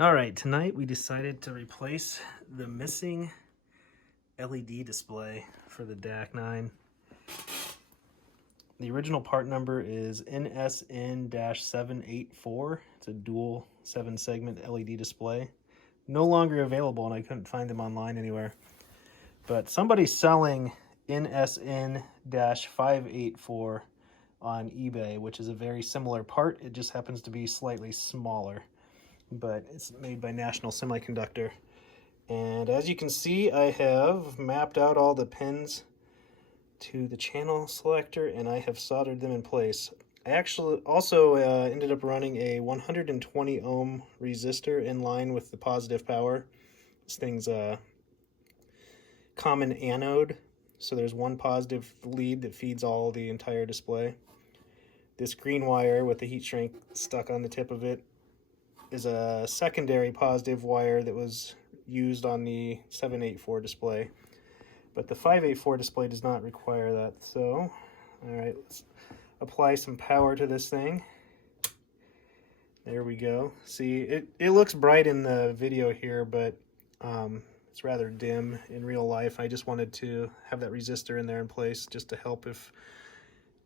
All right, tonight we decided to replace the missing LED display for the DAC9. The original part number is NSN-784. It's a dual 7-segment LED display. No longer available, and I couldn't find them online anywhere. But somebody's selling NSN-584 on eBay, which is a very similar part. It just happens to be slightly smaller, but it's made by National Semiconductor. And as you can see, I have mapped out all the pins to the channel selector, and I have soldered them in place. I actually also ended up running a 120 ohm resistor in line with the positive power. This thing's a common anode, so there's one positive lead that feeds all the entire display. This green wire with the heat shrink stuck on the tip of it is a secondary positive wire that was used on the 784 display. But the 584 display does not require that. So, all right, let's apply some power to this thing. There we go. See, it looks bright in the video here, but it's rather dim in real life. I just wanted to have that resistor in there in place just to help if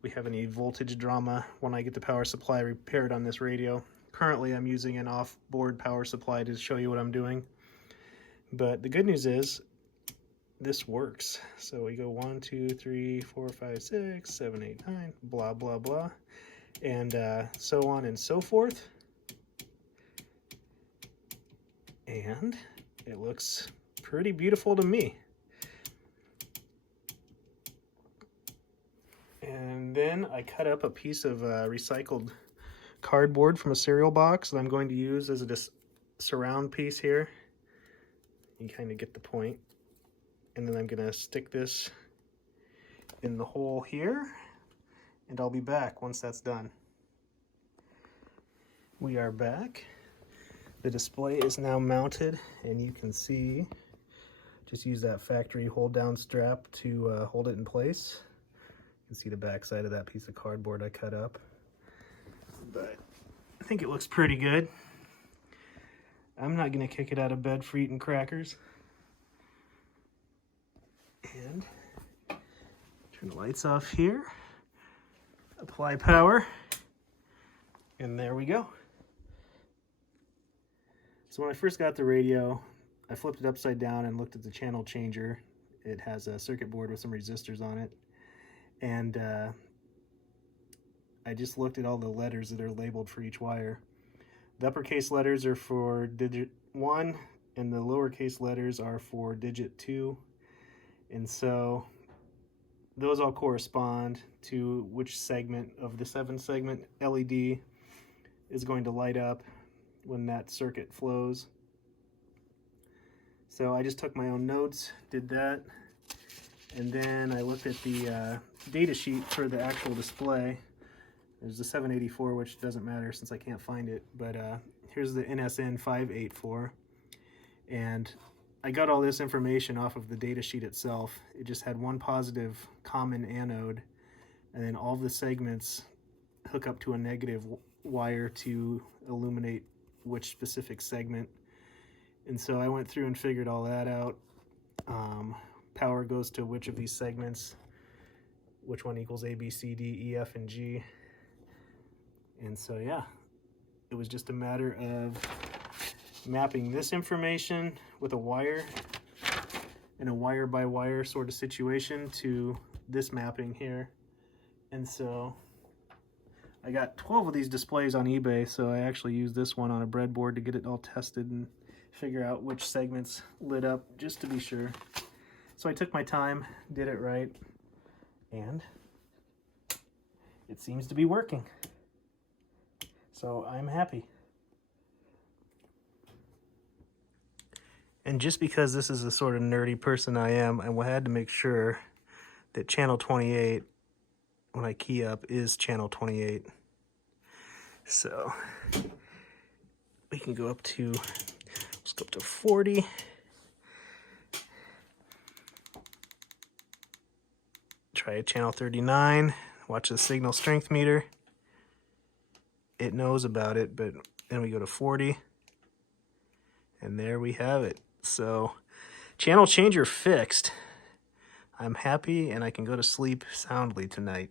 we have any voltage drama when I get the power supply repaired on this radio. Currently, I'm using an off-board power supply to show you what I'm doing. But the good news is, this works. So we go 1, 2, 3, 4, 5, 6, 7, 8, 9, blah, blah, blah, and so on and so forth. And it looks pretty beautiful to me. And then I cut up a piece of recycled cardboard from a cereal box that I'm going to use as a surround piece here. You kind of get the point. And then I'm going to stick this in the hole here, and I'll be back once that's done. We are back. The display is now mounted, and you can see, just use that factory hold down strap to hold it in place. You can see the back side of that piece of cardboard I cut up. But I think it looks pretty good. I'm not going to kick it out of bed for eating crackers. And turn the lights off here, apply power, and there we go. So when I first got the radio, I flipped it upside down and looked at the channel changer. It has a circuit board with some resistors on it, and I just looked at all the letters that are labeled for each wire. The uppercase letters are for digit 1, and the lowercase letters are for digit 2. And so those all correspond to which segment of the 7-segment LED is going to light up when that circuit flows. So I just took my own notes, did that, and then I looked at the data sheet for the actual display. There's the 784, which doesn't matter since I can't find it, but here's the NSN 584, and I got all this information off of the data sheet itself. It just had one positive common anode, and then all of the segments hook up to a negative wire to illuminate which specific segment. And so I went through and figured all that out. Power goes to which of these segments, which one equals A, B, C, D, E, F, and G. And so yeah, it was just a matter of mapping this information with a wire in a wire by wire sort of situation to this mapping here. And so I got 12 of these displays on eBay, so I actually used this one on a breadboard to get it all tested and figure out which segments lit up just to be sure. So I took my time, did it right, and it seems to be working. So I'm happy. And just because this is the sort of nerdy person I am, I had to make sure that channel 28, when I key up, is channel 28. So we can go up to, let's go up to 40. Try channel 39, watch the signal strength meter. It knows about it, but then we go to 40. And there we have it. So channel changer fixed. I'm happy and I can go to sleep soundly tonight.